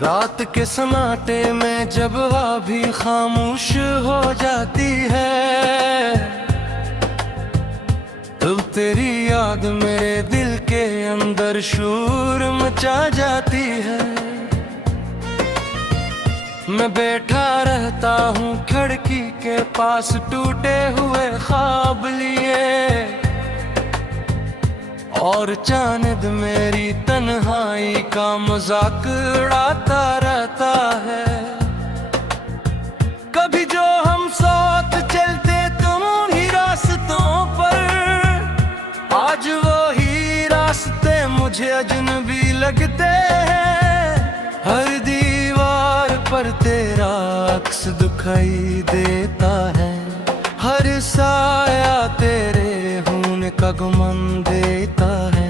रात के सन्नाटे में जब हवा भी खामोश हो जाती है, तब तेरी याद मेरे दिल के अंदर शोर मचा जाती है। मैं बैठा रहता हूँ खिड़की के पास टूटे हुए ख्वाब लिए, और चांद मेरी तन्हाई का मजाक उड़ाता रहता है। कभी जो हम साथ चलते तुम उन्हीं रास्तों पर, आज वही रास्ते मुझे अजनबी लगते हैं। हर दीवार पर तेरा अक्स दिखाई देता है, हर साया तेरे होने का गुमान देता है।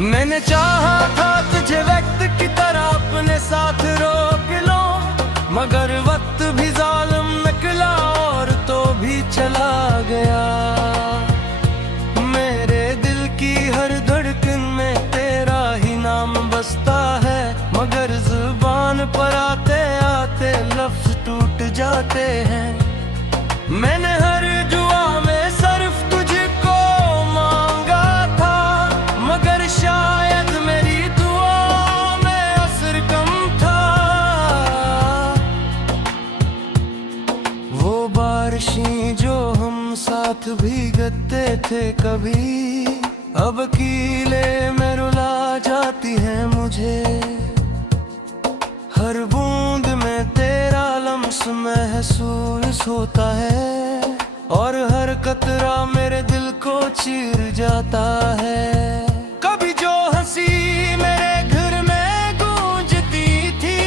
मैंने चाहा था तुझे वक्त की तरह अपने साथ रोक लो, मगर वक्त भी जालिम निकला और तो भी चला गया। मेरे दिल की हर धड़कन में तेरा ही नाम बसता है, मगर जुबान पर आते आते लफ्ज टूट जाते हैं। मैंने हर दुआ में सिर्फ तुझको मांगा था, मगर शायद मेरी दुआ में असर कम था। वो बारिशें जो हम साथ भीगते थे कभी, अब कीले में रुला जाती हैं मुझे। हर बूंद में तेरा लम्स महसूस होता है, और हर कतरा मेरे दिल को चीर जाता है। कभी जो हंसी मेरे घर में गूंजती थी,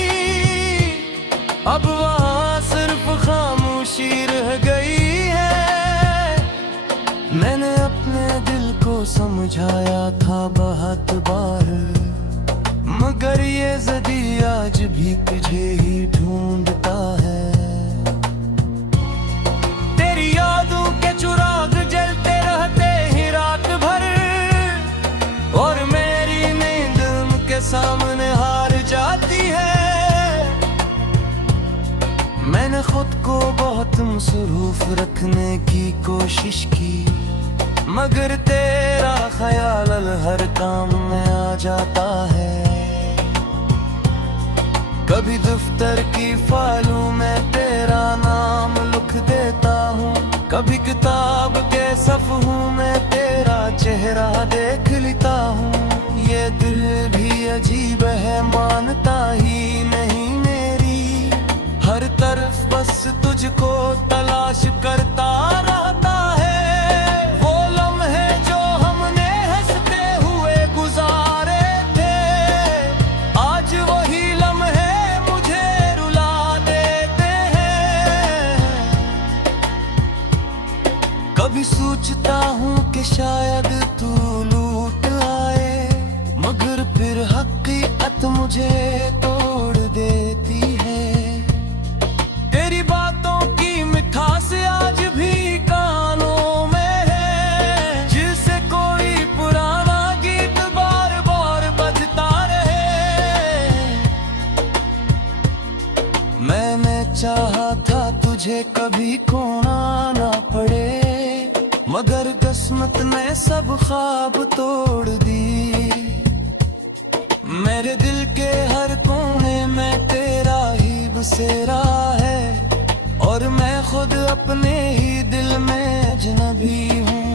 अब वहाँ सिर्फ खामोशी रह गई है। मैंने अपने दिल को समझाया था बहुत बार, मगर ये ज़दी आज भी तुझे ही ढूंढता है। तेरी यादों के चिराग जलते रहते ही रात भर, और मेरी नींद उनके सामने हार जाती है। मैंने खुद को बहुत मसरूफ रखने की कोशिश की, मगर तेरा ख्याल हर काम में आ जाता है। कभी दफ्तर की फाइलों में तेरा नाम लिख देता हूँ, कभी किताब के सफ़हों में तेरा चेहरा देख लेता हूँ। ये दिल भी अजीब है, मानता ही नहीं मेरी, हर तरफ बस तुझको तलाश करता रहता है। वो लम्हे जो हमने हंसते हुए गुजारे थे, आज वही लम्हे मुझे रुला देते हैं। कभी सोचता हूँ कि शायद तू लूट आए, मगर फिर हकीकत मुझे तोड़ देती है। तेरी बातों की मिठास आज भी कानों में है, जिसे कोई पुराना गीत बार बार बजता रहे। मैंने चाहा था तुझे कभी खोना ना पड़े, मगर किस्मत ने सब ख्वाब तोड़ दी। मेरे दिल के हर कोने में तेरा ही बसेरा है, और मैं खुद अपने ही दिल में अजनबी हूँ।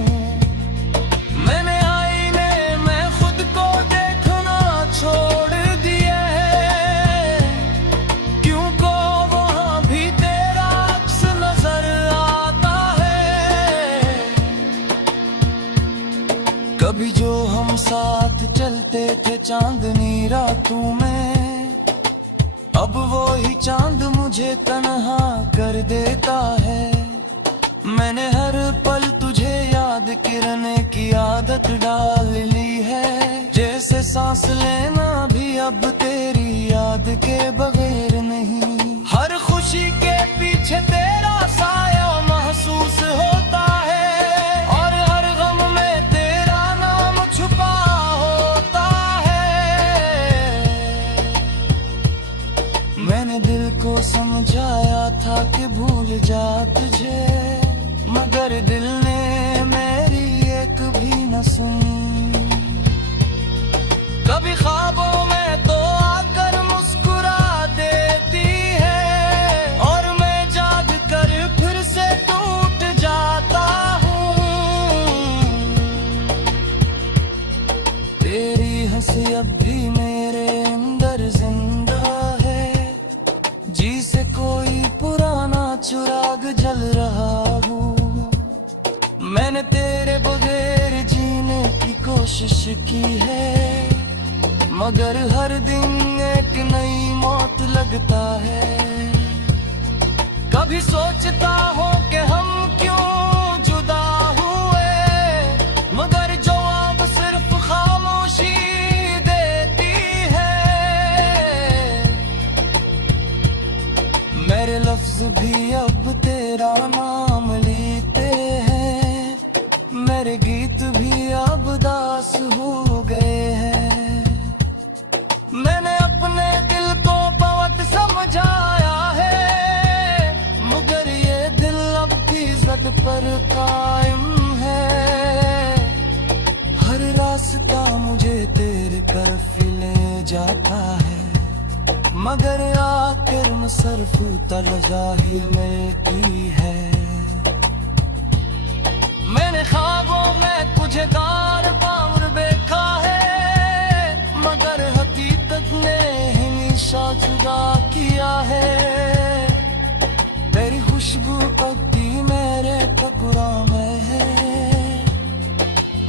मैंने आईने में खुद को देखना छोड़ दिया है, क्योंकि वहाँ भी तेरा अक्स नजर आता है। कभी जो हम साथ चलते थे चांदनी रातों में, अब वो ही चांद मुझे तन्हा कर देता है। मैंने हर पल तुझे याद करने की आदत डाल ली है, जैसे सांस लेना भी अब तेरी याद के बगैर नहीं। हर खुशी के पीछे तेरा साया महसूस होता है, और हर गम में तेरा नाम छुपा होता है। मैंने दिल को समझाया था कि भूल जा तुझे, मगर दिल ने मेरी एक भी न सुनी। कभी ख्वाबों में तो आकर मुस्कुरा देती है, और मैं जाग कर फिर से टूट जाता हूँ। तेरी हंसी अब भी मेरे अंदर जिंदा है, जी से कोई पुराना चिराग जल रहा हूँ। मैंने तेरे बगैर जीने की कोशिश की है, मगर हर दिन एक नई मौत लगता है। कभी सोचता हूँ कि हम क्यों जुदा हुए, मगर जवाब सिर्फ खामोशी देती है। मेरे लफ्ज भी अब तेरा नाम लेते हैं, मेरे गीत भी अब दास हो गए हैं। मैंने अपने दिल को बहुत समझाया है, मगर ये दिल अब भी ज़द पर कायम है। हर रास्ता मुझे तेरे तरफ ले जाता है, मगर आखिर में सिर्फ तलजा ही मिलती है। मैंने ख्वाबों में तुझे बार बार देखा है, मगर हकीकत ने ही निशा जुदा किया है। तेरी खुशबू पत्ती मेरे टकुरा में है,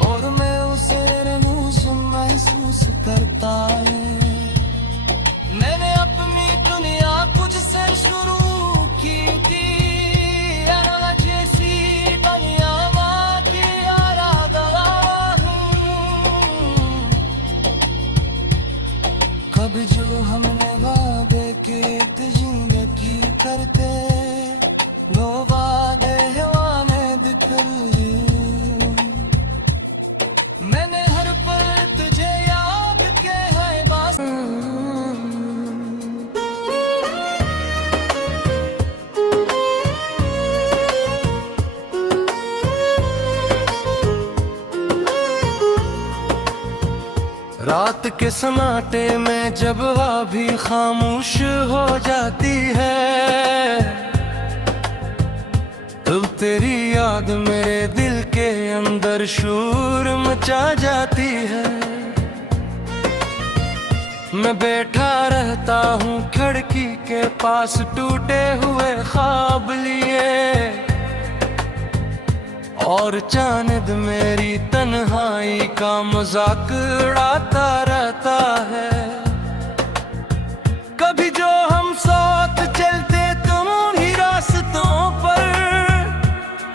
और मैं उसे रोज महसूस करता है। मैंने अपनी दुनिया तुझसे शुरू की थी, अब जो हमने वादे के जिंदगी करते, वो वादे हवाने बिखर लिए। मैंने हर पल तुझे याद के है बस। रात के सन्नाटे में जब हवा भी खामोश हो जाती है, तब तेरी याद मेरे दिल के अंदर शोर मचा जाती है। मैं बैठा रहता हूँ खिड़की के पास टूटे हुए ख्वाब लिए, और चांद मेरी तन्हाई का मजाक उड़ाता रहता है। कभी जो हम साथ चलते तुम ही रास्तों पर,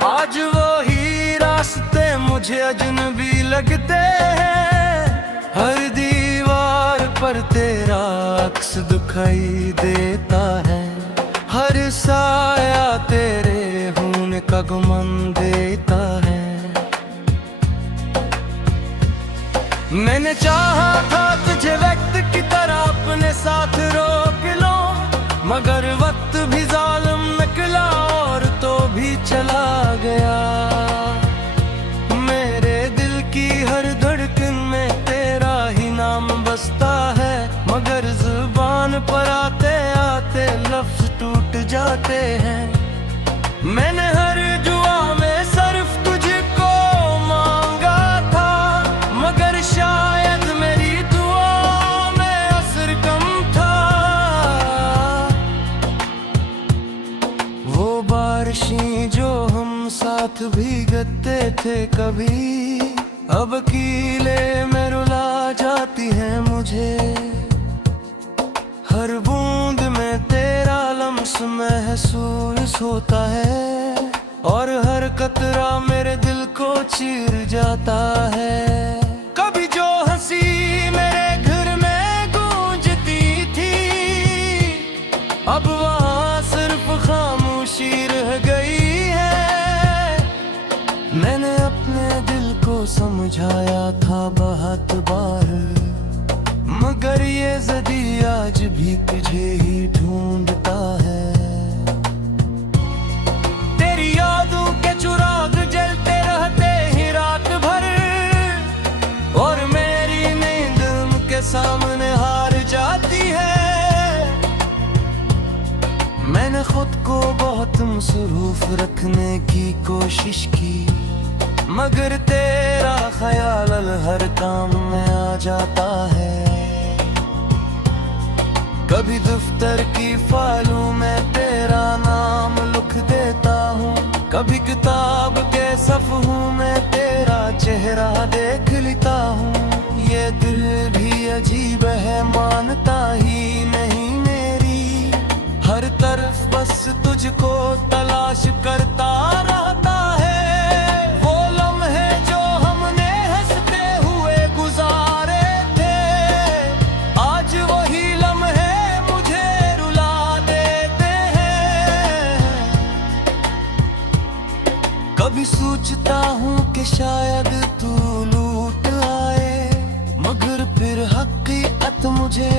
आज वो ही रास्ते मुझे अजनबी लगते हैं। हर दीवार पर तेरा अक्स दिखाई देता है, हर साया तेरे होने का गुमान देता है। मैंने चाहा था तुझे वक्त की तरह अपने साथ रोक लो, मगर वक्त भी जालिम निकला और तो भी चला गया। मेरे दिल की हर धड़कन में तेरा ही नाम बसता है, मगर जुबान पर आते आते लफ्ज टूट जाते हैं। मैंने हर दुआ में सिर्फ तुझको मांगा था, मगर शायद मेरी दुआ में असर कम था। वो बारिशें जो हम साथ भीगते थे कभी, अब कीले में रुला जाती है मुझे। हर बूंद में तेरा लम्स महसूस होता है, और हर कतरा मेरे दिल को चीर जाता है। कभी जो हंसी मेरे घर में गूंजती थी, अब वहाँ सिर्फ खामोशी रह गई है। मैंने अपने दिल को समझाया था बहुत बार, मगर ये ज़दी आज भी तुझे ही ढूंढता है। तेरी यादों के चिराग जलते रहते ही रात भर, और मेरी नींद उनके सामने हार जाती है। मैंने खुद को बहुत मसरूफ रखने की कोशिश की, मगर तेरा ख्याल हर काम में आ जाता है। कभी दफ्तर की फाइलों में तेरा नाम लिख देता हूँ, कभी किताब के सफ़हों में तेरा चेहरा देख लेता हूँ। ये दिल भी अजीब है, मानता ही नहीं मेरी, हर तरफ बस तुझको तलाश करता रहता है। वो लम्हे जो हमने हंसते हुए गुजारे थे, आज वही लम्हे मुझे रुला देते हैं। कभी सोचता हूँ कि शायद तू लूट आए, मगर फिर हकीकत मुझे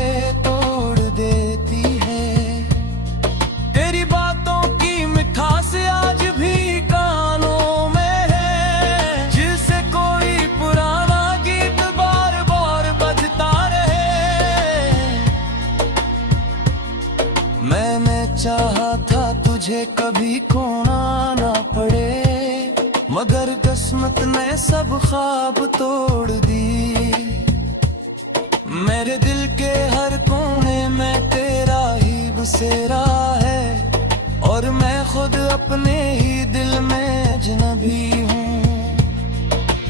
तोड़ देती है। तेरी बातों की मिठास आज भी कानों में है, जिसे कोई पुराना गीत बार बार बजता रहे। मैंने चाहा था तुझे कभी खोना ना पड़े, मगर किस्मत ने सब ख्वाब तोड़ दी। मेरे दिल के हर कोने में तेरा ही बसेरा है, और मैं खुद अपने ही दिल में अजनबी हूँ।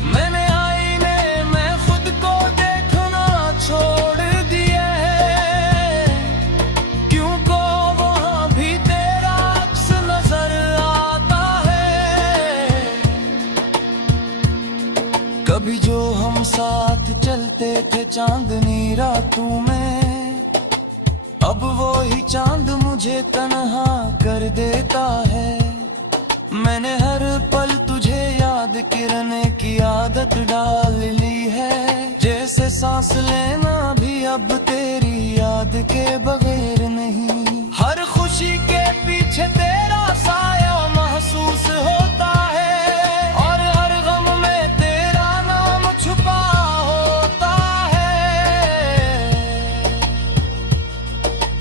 मैंने आईने में खुद को देखना छोड़ दिया है, क्योंकि वहाँ भी तेरा अक्स नजर आता है। कभी जो हम साथ चलते थे चांदनी रातों में, अब वो ही चांद मुझे तन्हा कर देता है। मैंने हर पल तुझे याद करने की आदत डाल ली है, जैसे सांस लेना भी अब तेरी याद के बगैर नहीं। हर खुशी के पीछे तेरा साया महसूस होता है, और हर गम में तेरा नाम छुपा होता है।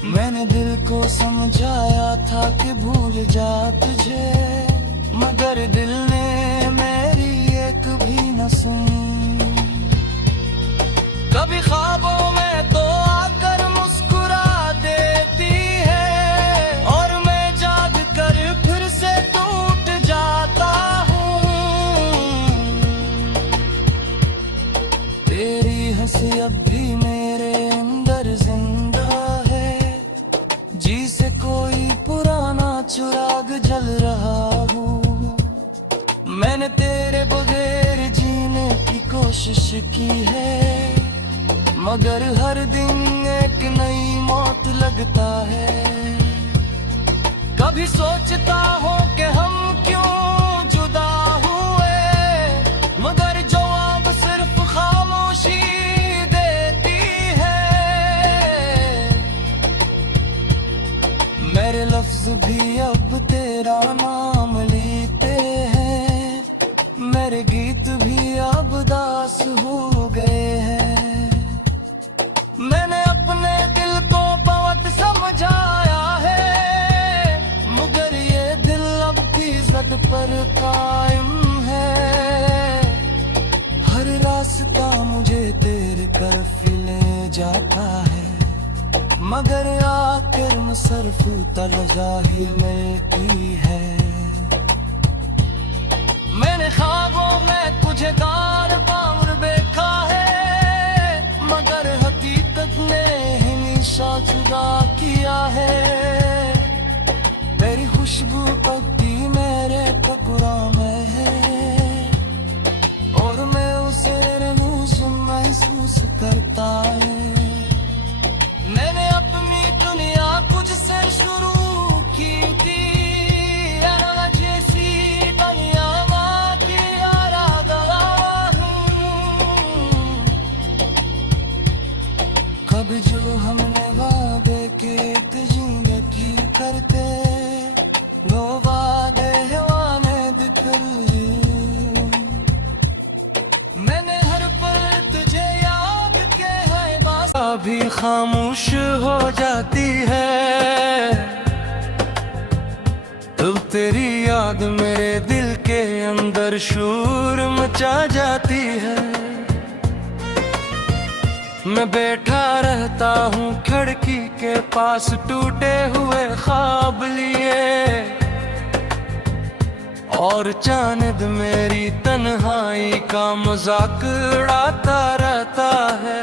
मैंने दिल को समझाया था कि भूल जा तुझे, मगर दिल ने मेरी एक भी न सुनी। कभी ख्वाबों में तो आकर मुस्कुरा देती है, और मैं जाग कर फिर से टूट जाता हूँ। तेरी हंसी अब भी मेरे अंदर जिंदा है, जिसे कोई पुराना चिराग जल रहा हूँ। मैंने तेरे बगैर जीने की कोशिश की है, मगर हर दिन एक नई मौत लगता है। कभी सोचता हूँ कि हम क्यों जुदा हुए, मगर जवाब सिर्फ खामोशी देती है। मेरे लफ्ज भी अब तेरा नाम लेते हैं, मेरे गीत भी अब दास हो गए हैं। मैंने अपने दिल को बहुत समझाया है, मगर ये दिल अब भी ज़द पर कायम है। हर रास्ता मुझे तेरे तरफ ले जाता है, मगर आखिर में सिर्फ तलजा ही मिलती है। मैंने ख्वाबों में तुझे दार बार देखा है, मगर हकीकत ने ही निशा जुदा किया है। तेरी खुशबू पत्ती मेरे पक खामोश हो जाती है। तब तेरी याद मेरे दिल के अंदर शोर मचा जाती है। मैं बैठा रहता हूँ खिड़की के पास टूटे हुए ख्वाब लिए, और चांद मेरी तन्हाई का मजाक उड़ाता रहता है।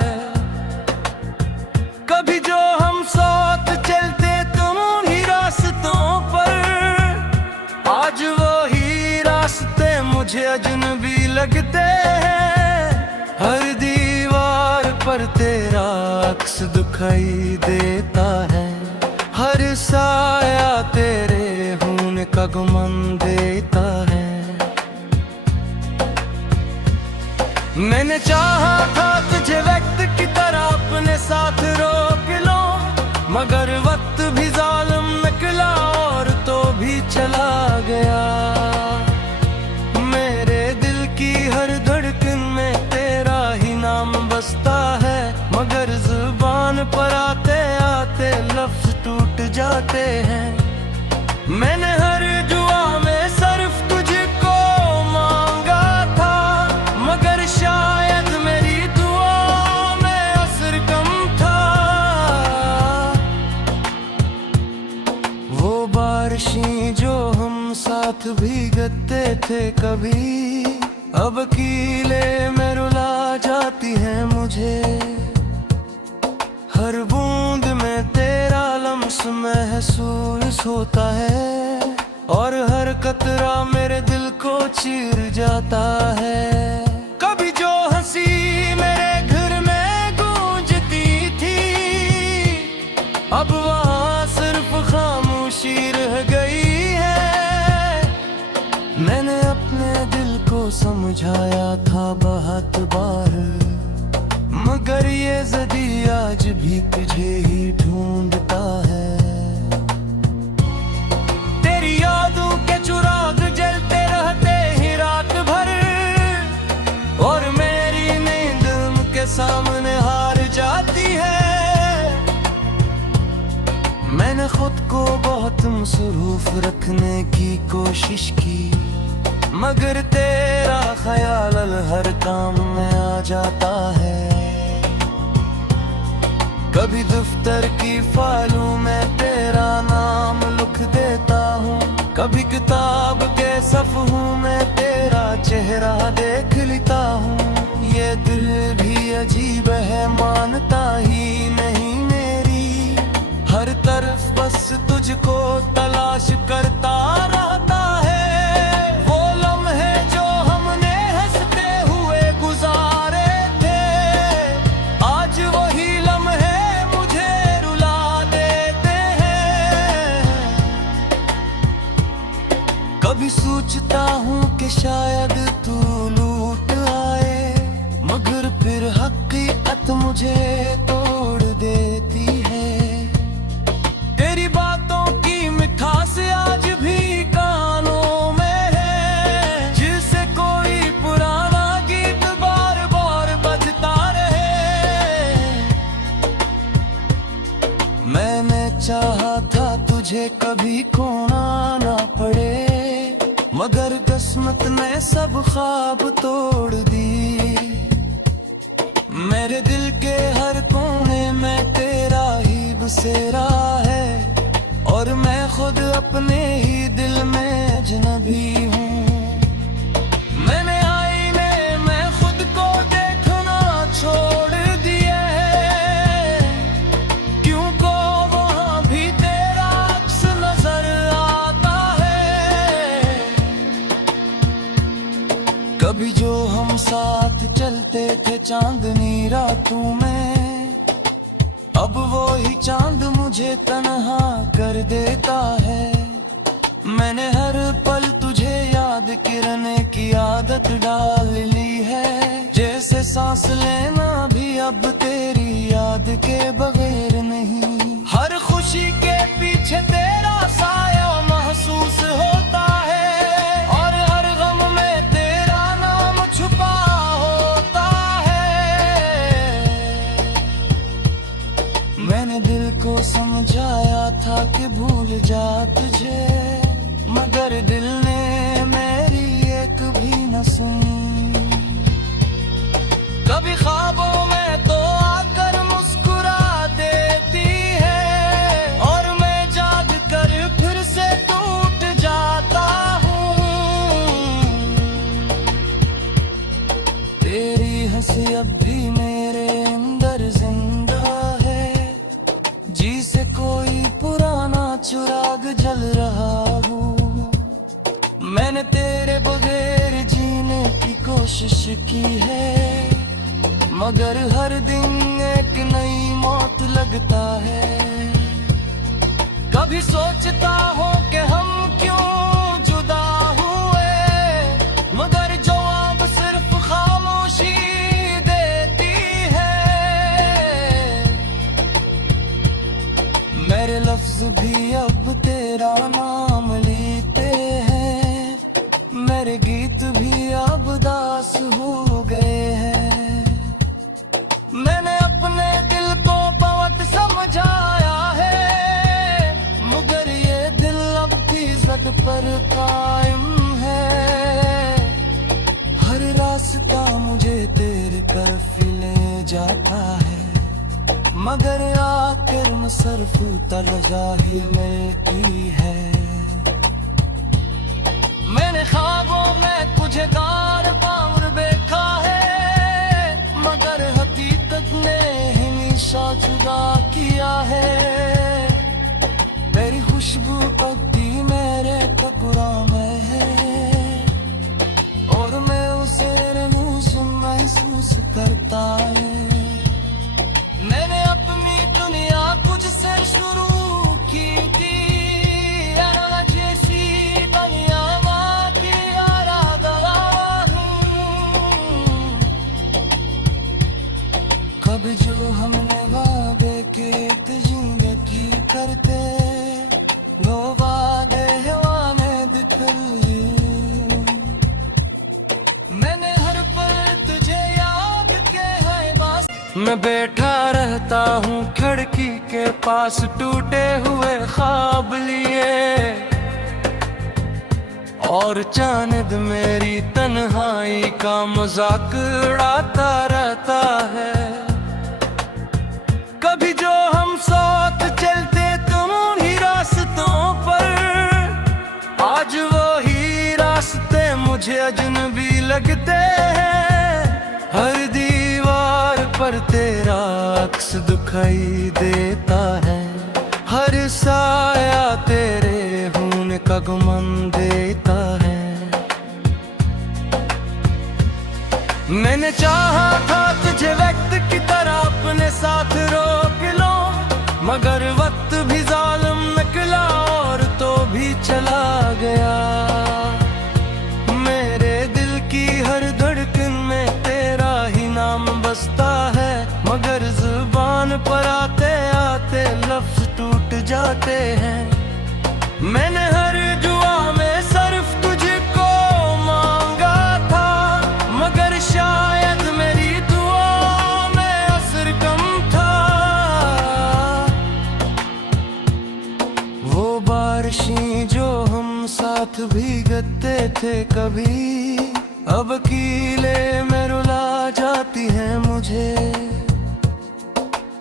कभी जो हम साथ चलते तुम ही रास्तों पर, आज वो ही रास्ते मुझे अजनबी लगते हैं। हर दीवार पर तेरा अक्स दिखाई देता है, हर साया तेरे होने का गुमान देता है। मैंने चाहा था तुझे वक्त की तरह अपने साथ रोक लो, मगर वक्त भी जालिम निकला और तो भी चला गया। मेरे दिल की हर धड़कन में तेरा ही नाम बसता है, मगर जुबान पर आते आते लफ्ज टूट जाते हैं। मैंने हर दुआ में सिर्फ तुझको मांगा था, मगर शायद मेरी दुआ में असर कम था। वो बारिशें जो हम साथ भीगते थे कभी, अब कीले में रुला जाती हैं मुझे। हर बूंद में तेरा लम्स महसूस होता है, और हर कतरा मेरे दिल को चीर जाता है। कभी जो हंसी मेरे घर में गूंजती थी, अब वहाँ सिर्फ खामोशी रह गई है। मैंने अपने दिल को समझाया था बहुत बार, मगर ये ज़दी आज भी तुझे ही ढूंढता है। तेरी यादों के चिराग जलते रहते हैं रात भर, और मेरी नींद उनके सामने हार जाती है। मैंने खुद को बहुत मसरूफ रखने की कोशिश की, मगर तेरा ख्याल हर काम में आ जाता है। कभी दफ्तर की फाइलों में तेरा नाम लिख देता हूँ, कभी किताब के सफ़हों में तेरा चेहरा देख लेता हूँ। ये दिल भी अजीब है, मानता ही नहीं मेरी, हर तरफ बस तुझको तलाश करता रहता है। वो लम्हे जो हमने हंसते हुए गुजारे थे, आज वही लम्हे मुझे रुला देते हैं। कभी सोचता हूँ कि शायद तू लूट आए, मगर फिर हकीकत मुझे तोड़ देती है। तेरी बातों की मिठास आज भी कानों में है, जिसे कोई पुराना गीत बार बार बजता रहे। मैंने चाहा था तुझे कभी खोना ना पड़े, मगर किस्मत ने सब ख्वाब तोड़ दी। मेरे दिल के हर कोने में तेरा ही बसेरा है, और मैं खुद अपने ही दिल में अजनबी हूँ। मैंने आईने में खुद को देखना छोड़ दिया है, क्योंकि वहाँ भी तेरा अक्स नजर आता है। कभी जो हम साथ चलते थे चांदनी रातों में, अब वो ही चांद मुझे तन्हा कर देता है। मैंने हर पल तुझे याद करने की आदत डाल ली है, जैसे सांस लेना भी अब तेरी याद के बगैर नहीं। हर खुशी के पीछे तेरा साया महसूस होता है, और हर गम में तेरा नाम छुपा होता है। दिल ने मेरी एक भी न सुनी। कभी ख्वाबों में तो आकर मुस्कुरा देती है, और मैं जाग कर फिर से टूट जाता हूँ। तेरी हंसी अब भी मेरे अंदर जिंदा है, जी से कोई पुराना चिराग जल रहा हूँ। मैंने तेरे बगैर जीने की कोशिश की है, मगर हर दिन एक नई मौत लगता है। कभी सोचता हूँ कि हम क्यों जुदा हुए, मगर जवाब सिर्फ खामोशी देती है। मेरे लफ्ज भी अब तेरा नाम लेते हैं, मेरे गीत भी अब दास हो गए हैं। मैंने अपने दिल को बहुत समझाया है, मगर ये दिल अब भी ज़द पर कायम है। हर रास्ता मुझे तेरे तरफ ले जाता है, मगर आखिर मुसरफ तलजा ही मिलती है। मैंने ख्वाबों में तुझे गार बार देखा है, मगर हकीकत ने हमेशा जुदा किया है। तेरी खुशबू अब भी मेरे कपड़ा में है, और मैं उसे रोज महसूस करता है। मैंने अपनी दुनिया तुझसे शुरू की थी, जैसी दुनिया माँ की आराधना हूँ। कब जो हमने वादे के जिंदगी करते, वो वादे हवा में बिखर लिए। मैंने हर पल तुझे याद के है बस। मैं बैठा रहता हूँ खिड़की के पास, टूटे हुए ख्वाब लिए, और चांद मेरी तन्हाई का मजाक उड़ाता रहता है। कभी जो हम साथ चलते तुम ही रास्तों पर, आज वही रास्ते मुझे अजनबी लगते हैं। हर दीवार पर तेरा अक्स दिखाई देता है, हर साया तेरे होने का गुमान देता है। मैंने चाहा था तुझे वक्त की तरह अपने साथ रोक लो, मगर वक्त भी जालिम निकला और तो भी चला गया। मेरे दिल की हर धड़कन में तेरा ही नाम बसता है, मगर जुबान पर आते आते लफ्ज टूट जाते हैं। मैंने हर दुआ में सिर्फ तुझको मांगा था, मगर शायद मेरी दुआ में असर कम था। वो बारिशें जो हम साथ भीगते थे कभी, अब कीले में रुला जाती है मुझे।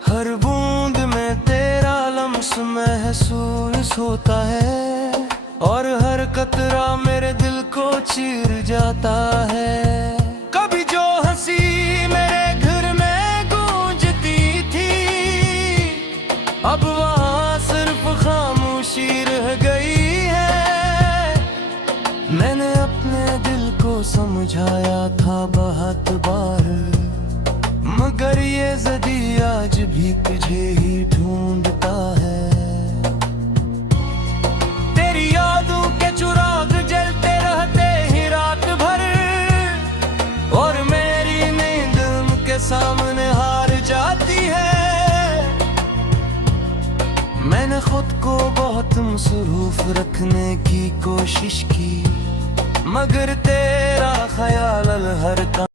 हर बूंद में तेरा लम्स महसूस होता है, और हर कतरा मेरे दिल को चीर जाता है। कभी जो हंसी मेरे घर में गूंजती थी, अब वहाँ सिर्फ खामोशी रह गई है। मैंने अपने दिल को समझाया था बहुत बार, मगर ये ज़दी आज भी तुझे ही ढूंढता है। तेरी यादों के चिराग जलते रहते ही रात भर, और मेरी नींद उनके सामने हार जाती है। मैंने खुद को बहुत मसरूफ रखने की कोशिश की, मगर तेरा ख्याल हर काम